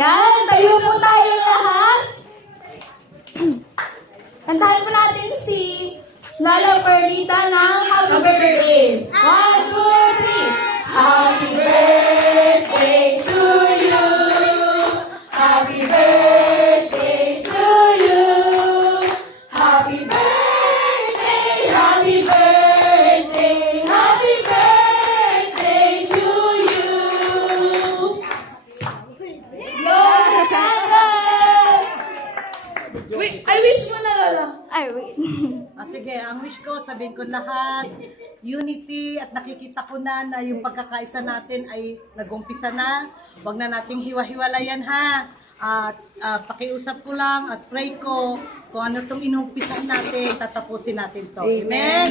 Yan, tayo po tayo lahat. Kantahin po natin si Lala Perlita ng Happy Birthday. 1, 2, 3. Happy birthday to you. Happy birthday to you. Happy birthday, happy birthday, happy birthday to you. Wait, I wish mo na, Lola. Ay, wait. Sige, ang wish ko, sabihin ko lahat, unity, at nakikita ko na yung pagkakaisa natin ay nag-umpisa na. Huwag na nating hiwa-hiwalayan ha. At pakiusap ko lang at pray ko kung ano itong inumpisan natin, tatapusin natin to. Amen?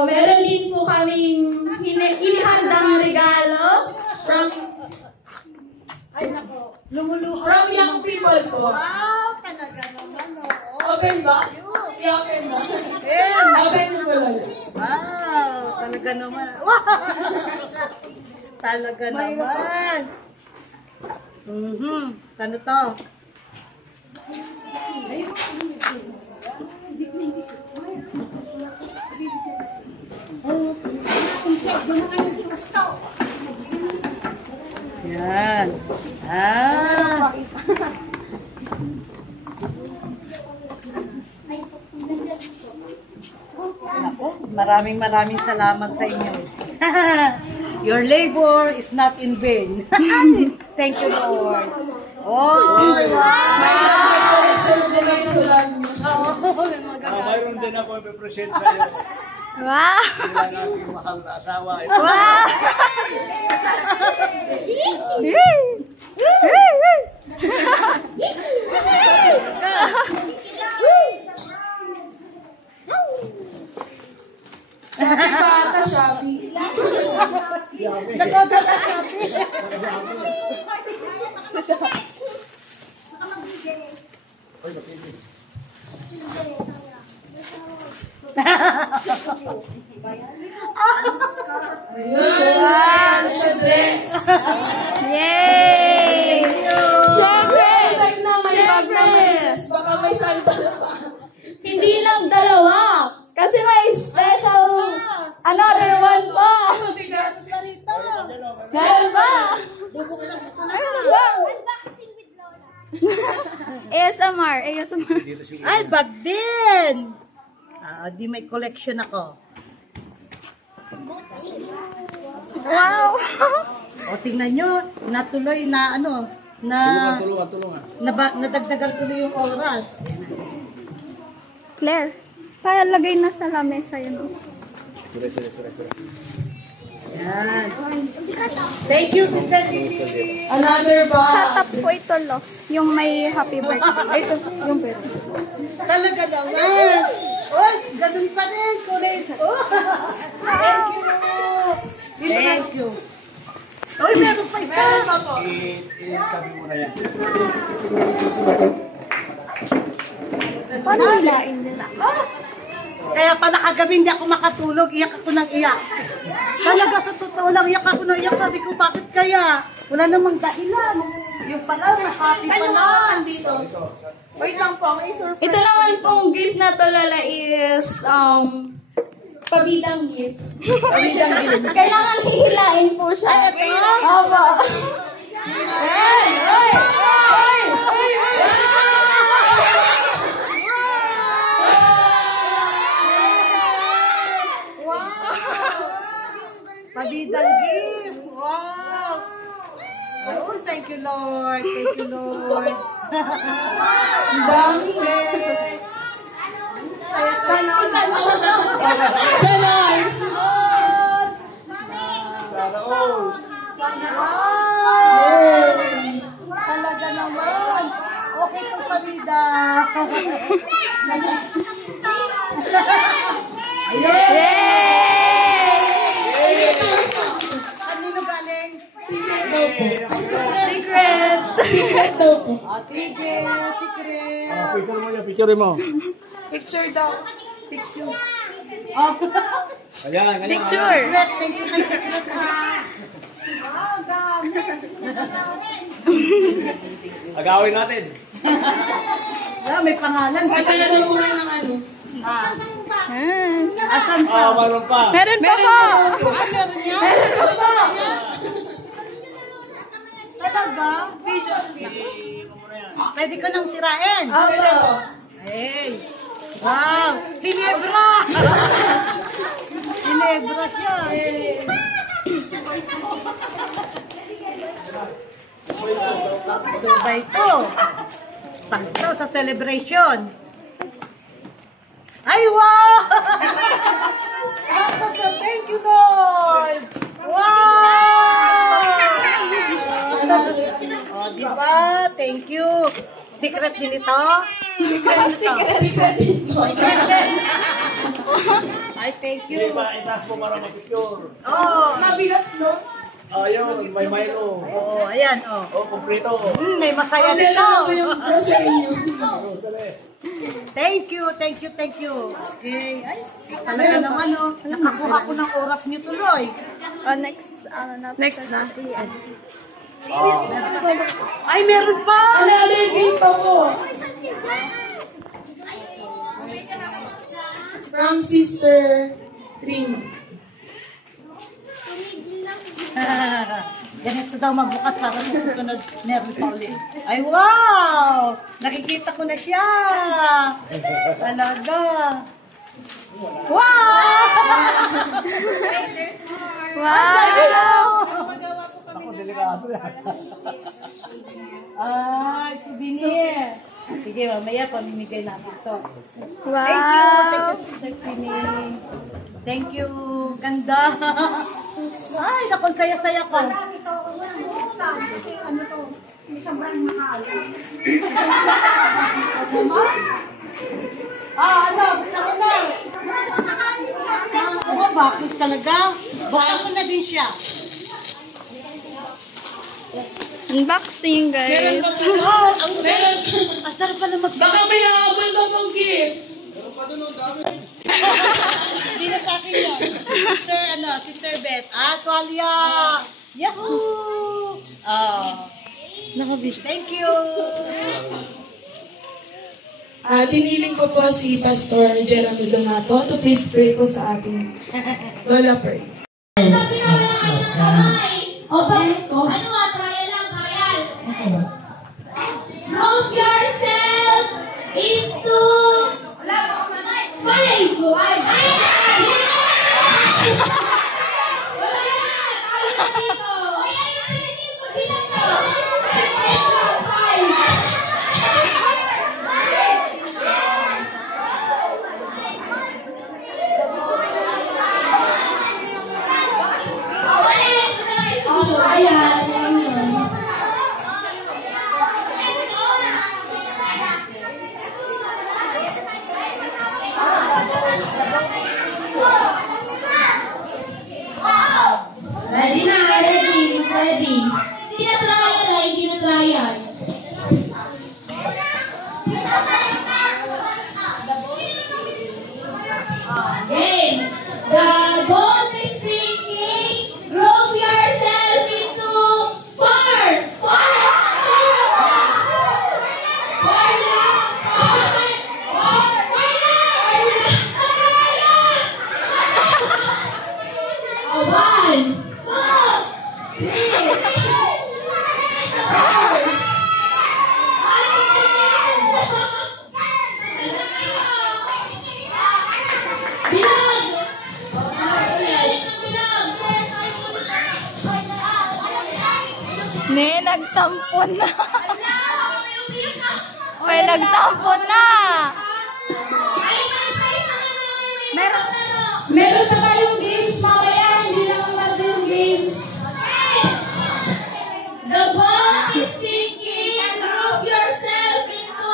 Meron din po kaming inihandang regalo from young people po. Wow, talaga naman. Open ba? I-open ba? Open po lang. Wow, talaga naman. Wow! Talaga naman. Ano to? Yan. Maraming salamat sa inyo. Your labor is not in vain. Thank you, Lord. Mayroon din ako i-present sa iyo. Wow! Bilang aking mahal na asawa. Wow! Shabby pa, Shabby. Yay! Siyempre! Baka may sandal pa. Hindi lang dalawa. Kasi may special another one pa. Meron ba? Meron ba? ASMR. Ay, bag din! Di may collection ako. Wow! O, tingnan nyo, natuloy na Tulungan. nadagdagan tuloy yung oras. Claire, kaya lagay na sa lamesa yun. Yan. Thank you, Sister Lily. Another ba? Sa top po ito, lo. Yung may happy birthday. Ay, ito, yung birthday. Talaga naman. Oy, ganun pa rin. Kulit. Thank you. Thank you. Oy, meron pa isa. Meron pa po. I-tabi mo na yan. Paano hilain nila? Kaya pala kagabi hindi ako makatulog. Iyak ako ng iyak. Talaga sa totoo lang, iyak ako ng iyak. Sabi ko, bakit kaya? Wala namang dahilan. Yung pala, happy pala. Dito. Wait lang po, may surprise. Ito naman pong gift na to, Lala, is, pabidang gift. Pabidang gift. Kailangan hihilain po siya. Ay, ito? Opo. Ay! Ay! Ay! Pabidang gift. Wow. Oh, thank you, Lord. Thank you, Lord. Dami. Sana all. Sana all. Sana all. Sana all. bida. Yay! Kanino galing? Secret daw po. Secret. Secret daw po. Sige, secret. Picture mo niya, picture mo. Picture daw. Picture. Oh. Ayan, ayan. Picture. Secret, thank you kay secret ha. Wow, dami. Agawin natin. May pangalan. Pagkala daw po lang ng ano. Asan pa? Mayroon pa. Meron pa po. Meron niya? Meron pa. Talaga? Pwede ko nang sirain. Hey. Wow. Ginebra. Ginebra siya. Dubai to. Sakto sa celebration. Ay, wow! Thank you, Lord! Wow! Oh, diba? Thank you. Secret din ito? Secret din po. Ay, thank Hindi you. pa, itaas mo para mapicture. Oh, Mabigat, no? Ayun, may Milo. oh, ayan, oh. Oh, kumplito. May masaya Pagkala daw po dito. yung grocery niyo. Thank you, thank you, thank you. Okay, ay, talaga naman, oh. Nakakuha ko ng oras niyo tuloy. Next na. Ay, meron pa! Another game pa po. From Sister Trin. Ganito daw magbukas para sa susunod meron pa ulit. Ay, wow! Nakikita ko na siya! Talaga! Wow! Wow! Ako, delikado yan. Ay, souvenir! Sige, mamaya pamimigay natin ito. Wow! Thank you, Sister Tini. Thank you. Ganda. Ay, nakon saya-saya ko. Ano? Ako na. Oo, bakit talaga? Baka ko na din siya. Unboxing, guys. Oh, ang sarap pala Baka magsabi. may habol pa pong gift. Hindi na sa akin yun. Sister Beth. Tuwalya. Yahoo! Thank you. Tiniling ko po si Pastor Jeremy Donato to please pray po sa akin. Lola pray. Ano nga, trial lang, trial. Group yourself into 5. Ready na, ready. Hindi na trial. Game. The boat is sinking. Group yourself into 4. 4 One, two, three. Ne, nagtampo na. Oy, nagtampo na. Meron pa tayong games mamaya, hindi lang maganda yung games. The ball is sinking and group yourself into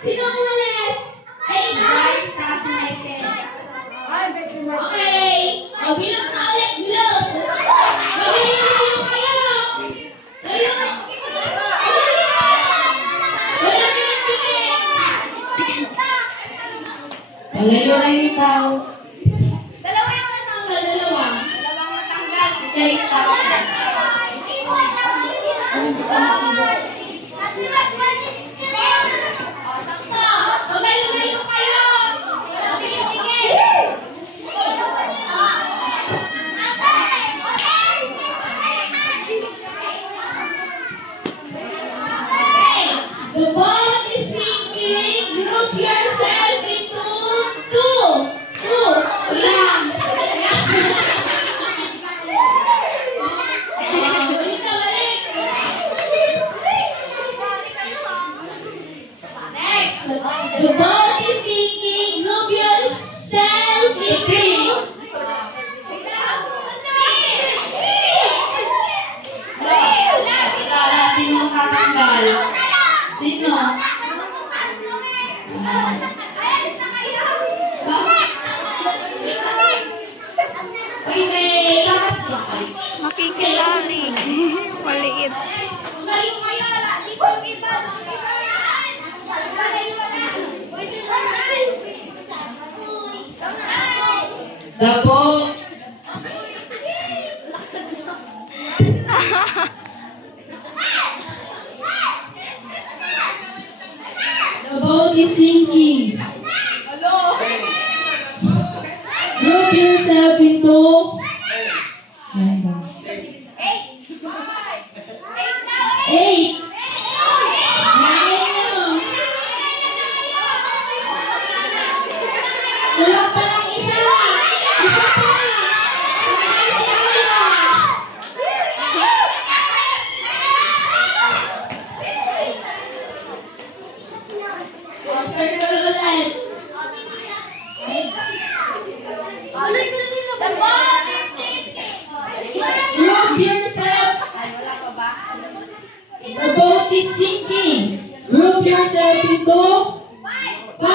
Sino umalis? Okay. Bilang na ulit, bilang. Mag-iilayo kayo. Kayo. Wala na yung tingin. Malayo ay ikaw. Dalawa yung matanggal, dalawa. Dalawang matanggal. Dari sa Mag-iilayo kayo. The ball is sinking. Group yourself into two. Lang. Balik na, balik. Next. The ball is sinking. Group yourself into three. Sino kakanggal? Sino? Makikilali. Maliit. Dabo. The boat is sinking. Group yourself into 8. Kulang pa ng isa. Isa pa. Circle ulit. Group yourself. The boat is sinking. Group yourself into 5.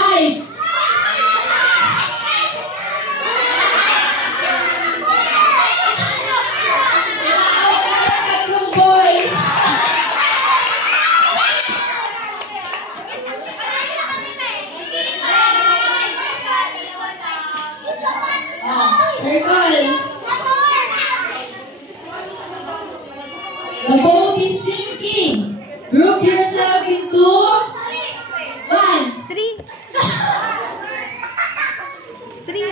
Tatlong boys. Circle. The boat is sinking. Group yourself into 1. 3. 3.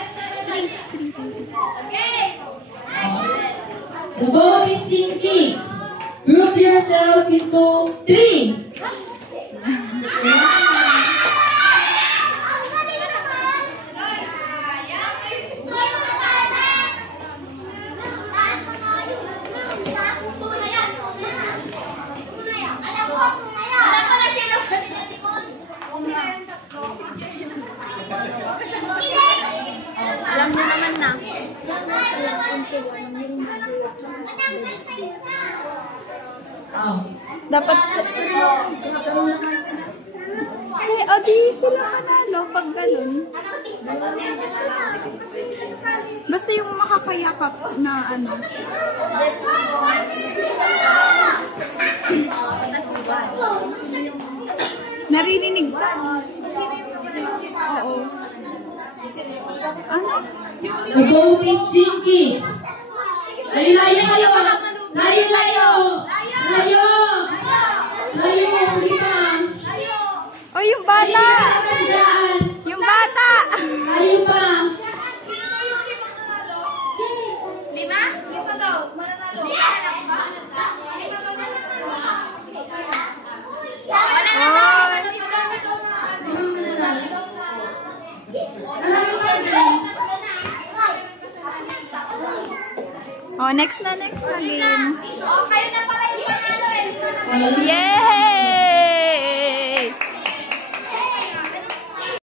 The boat is sinking. Group yourself into 3. Alam niyo naman na. Dapat o di sila manalo pag ganun. Basta yung makakayakap na ano. Naririnig ka? Oo. Ano? The boat is sinking. Layo, layo, layo. Layo. Layo. Layo, sige pa. O, yung bata! Yung bata! Layo pa. Lima? Lima daw. Mananalo. Oh, next na game. Oh, kayo na pala yung manalo eh. Yeah!